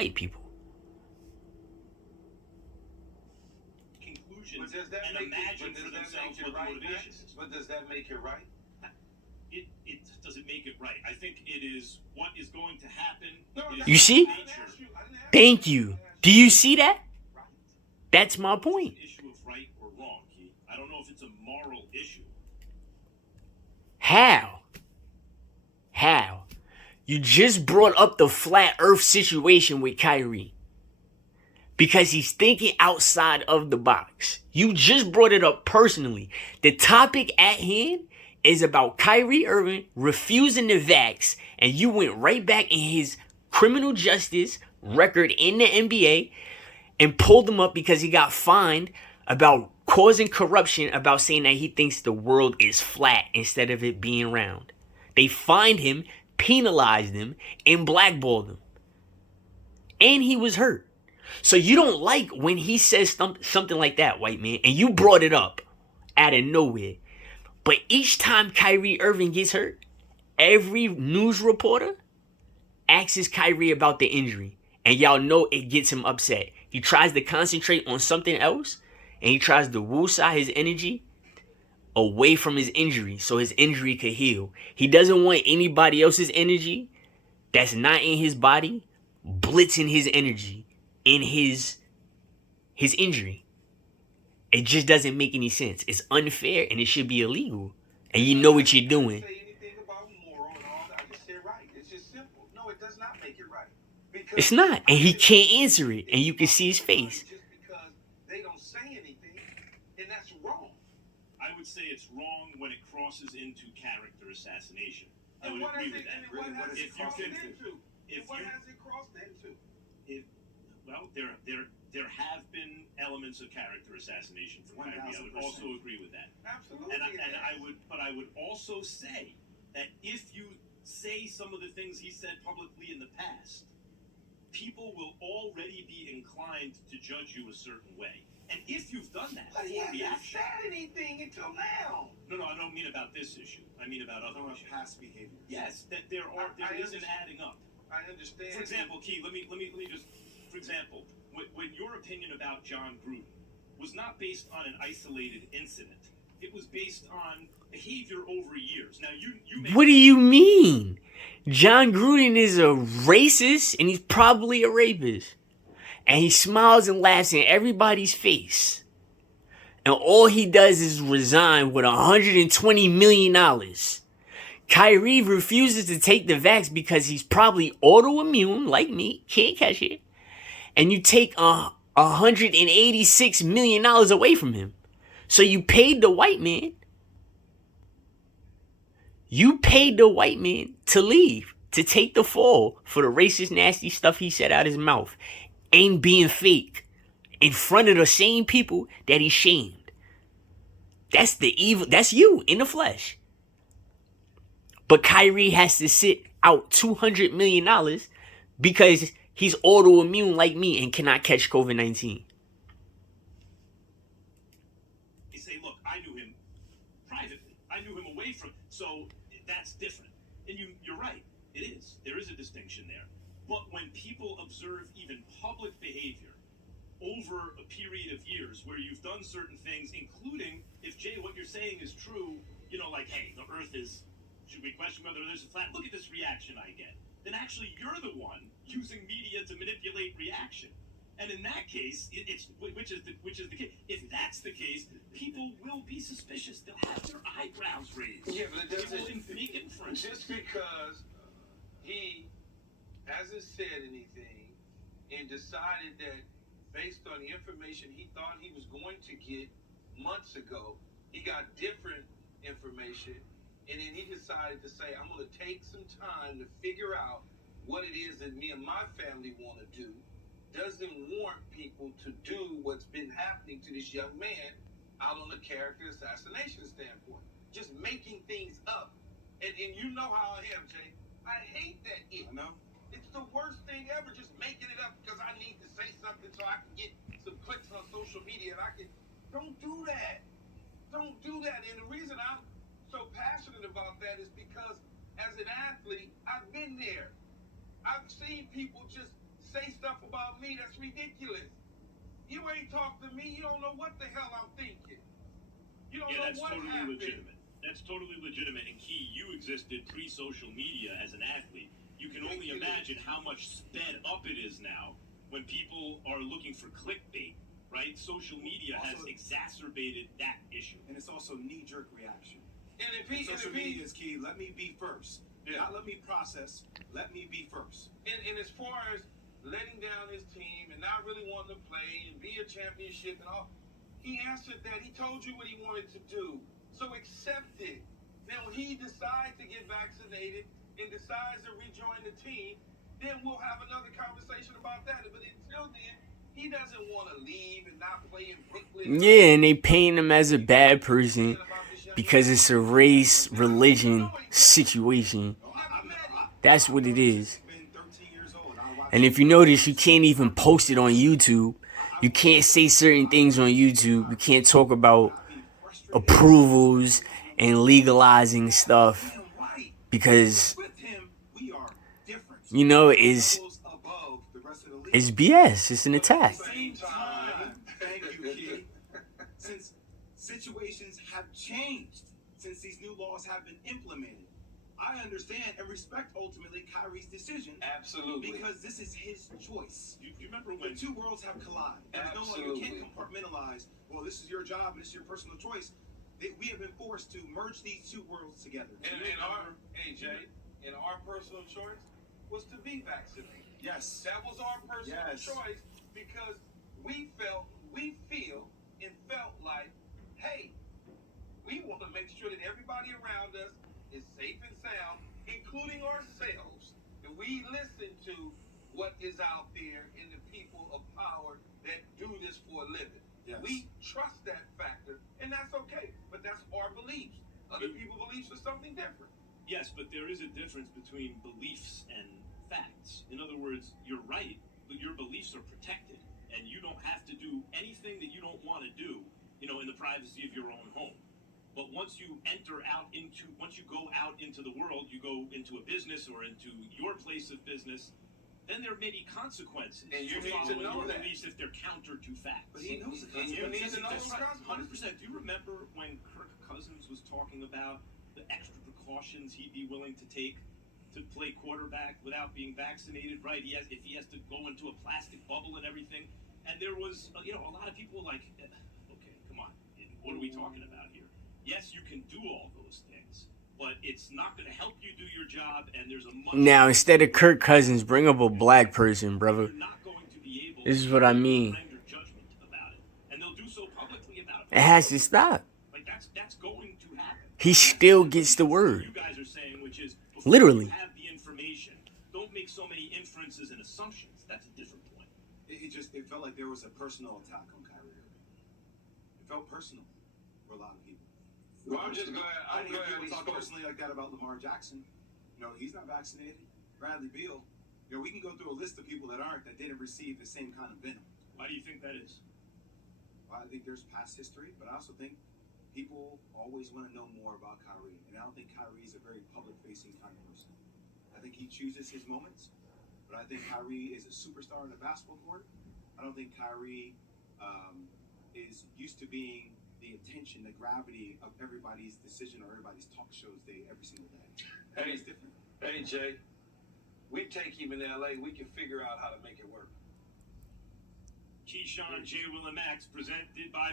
white people. Conclusions and imagine for themselves what the motivation is. But does that make it right? It doesn't make it right. I think it is what is going to happen. You see? Thank you. Do you see that? That's my point. It's an issue of right or wrong, Keith. I don't know if it's a moral issue. How? You just brought up the flat earth situation with Kyrie. Because he's thinking outside of the box. You just brought it up personally. The topic at hand is about Kyrie Irving refusing to vax, and you went right back in his criminal justice record in the NBA and pulled him up because he got fined about causing corruption, about saying that he thinks the world is flat instead of it being round. They fined him, penalized him, and blackballed him. And he was hurt. So you don't like when he says something like that, white man, and you brought it up out of nowhere. But each time Kyrie Irving gets hurt, every news reporter asks Kyrie about the injury. And y'all know it gets him upset. He tries to concentrate on something else, and he tries to woosah his energy away from his injury so his injury could heal. He doesn't want anybody else's energy that's not in his body blitzing his energy in his injury. It just doesn't make any sense. It's unfair and it should be illegal. And you know what you're doing. Say anything about moral and all that. I just said right. It's just simple. No, it does not make it right. Because It's not. And he can't answer it. And you can see his face. just because they don't say anything, and that's wrong. I would say it's wrong when it crosses into character assassination. I And would what agree has with it, that. and what has it If you crossed can, into? if What you, has it crossed into? well, there have been elements of character assassination for Kyrie. I would 1000%. also agree with that. Absolutely. I would also say that if you say some of the things he said publicly in the past, people will already be inclined to judge you a certain way. And if you've done that But he before hasn't reaction, said anything until now. no, I don't mean about this issue. I mean about other issues. Past behavior. Yes, that there is an adding up. I understand. For example, Key, let me just, for example, when your opinion about John Gruden was not based on an isolated incident, it was based on behavior over years. Now you may, What do you mean? John Gruden is a racist and he's probably a rapist. And he smiles and laughs in everybody's face. And all he does is resign with $120 million. Kyrie refuses to take the vax because he's probably autoimmune, like me, can't catch it. And you take $186 million away from him. So you paid the white man. You paid the white man to leave, to take the fall for the racist, nasty stuff he said out his mouth. Ain't being fake in front of the same people that he shamed. That's the evil. That's you in the flesh. But Kyrie has to sit out $200 million because he's autoimmune like me and cannot catch COVID-19. you say, look, I knew him privately. I knew him away from, so that's different. And you're right. It is. There is a distinction there. But when people observe even public behavior over a period of years where you've done certain things, including, if Jay, what you're saying is true, like, hey, the earth is, should we question whether there's a flat? Look at this reaction I get. Then actually you're the one using media to manipulate reaction. And in that case, which is the case. If that's the case, people will be suspicious. They'll have their eyebrows raised. Yeah, but it People doesn't. will make inferences. Just because he hasn't said anything and decided that based on the information he thought he was going to get months ago, he got different information, and then he decided to say, I'm going to take some time to figure out what it is that me and my family want to do, doesn't warrant people to do what's been happening to this young man out on the character assassination standpoint. Just making things up. And you know how I am, Jay. I hate that it. I know. It's the worst thing ever, just making it up because I need to say something so I can get some clicks on social media and I can. Don't do that. Don't do that. And the reason I'm so passionate about that is because as an athlete, I've been there. I've seen people just say stuff about me that's ridiculous. You ain't talked to me. You don't know what the hell I'm thinking. You don't know that's what totally happened. legitimate. That's totally legitimate. And Key, you existed pre-social media as an athlete. You can only imagine how much sped up it is now when people are looking for clickbait, right? Social media has exacerbated that issue. And it's also knee-jerk reaction. And if Social media is key. Let me be first. Not let me process. Let me be first. And as far as letting down his team and not really wanting to play and be a championship and all, he answered that. He told you what he wanted to do. So accept it. Now, when he decides to get vaccinated and decides to rejoin the team, then we'll have another conversation about that. But until then, he doesn't want to leave and not play in Brooklyn. Yeah, and they paint him as a bad person because it's a race, religion situation. That's what it is. And if you notice, you can't even post it on YouTube. You can't say certain things on YouTube. You can't talk about approvals and legalizing stuff because, you know, it's BS. It's an attack. Thank you, Key. Since situations have changed, since these new laws have been implemented, I understand and respect ultimately Kyrie's decision. Absolutely. Because this is his choice. You remember when The two worlds have collided. And no longer you can't compartmentalize, well, this is your job and this is your personal choice. We have been forced to merge these two worlds together. And our, AJ, and our personal choice was to be vaccinated. Yes. That was our personal choice because we feel and felt like, hey, we want to make sure that everybody around us is safe and sound, including ourselves. And we listen to what is out there in the people of power that do this for a living. Yes. We trust that factor, and that's okay. But that's our beliefs. Other people's beliefs are something different. Yes, but there is a difference between beliefs and facts. In other words, you're right, but your beliefs are protected, and you don't have to do anything that you don't want to do, in the privacy of your own home. But once you go out into the world, you go into a business or into your place of business, then there may be consequences. And you need to know that. At least if they're counter to facts. But he knows the And you need to know That's those right, consequences. 100%. Do you remember when Kirk Cousins was talking about the extra precautions he'd be willing to take to play quarterback without being vaccinated, right? If he has to go into a plastic bubble and everything. And there was, a lot of people like, okay, come on, what are we talking about here? Yes, you can do all those things, but it's not going to help you do your job, and there's a much... Now, instead of Kirk Cousins, bring up a black person, brother. You're not going to be able This is what I mean. to render judgment about it, and they'll do so publicly about it. It has to stop. Like, that's going to happen. He still gets the word. You guys are saying, which is, Literally. You have the information. Don't make so many inferences and assumptions. That's a different point. It felt like there was a personal attack on Kyrie Irving. It felt personal for a lot of people. Well, I'm just glad. I didn't hear he people talk spoke. personally like that about Lamar Jackson. He's not vaccinated. Bradley Beal. We can go through a list of people that didn't receive the same kind of venom. Why do you think that is? Well, I think there's past history, but I also think people always want to know more about Kyrie. And I don't think Kyrie is a very public-facing kind of person. I think he chooses his moments, but I think Kyrie is a superstar on the basketball court. I don't think Kyrie is used to being the attention, the gravity of everybody's decision or everybody's talk shows every single day. Hey, it's different. Hey, Jay, we take him in LA. We can figure out how to make it work. Keyshawn, J. Will, and Max, presented by...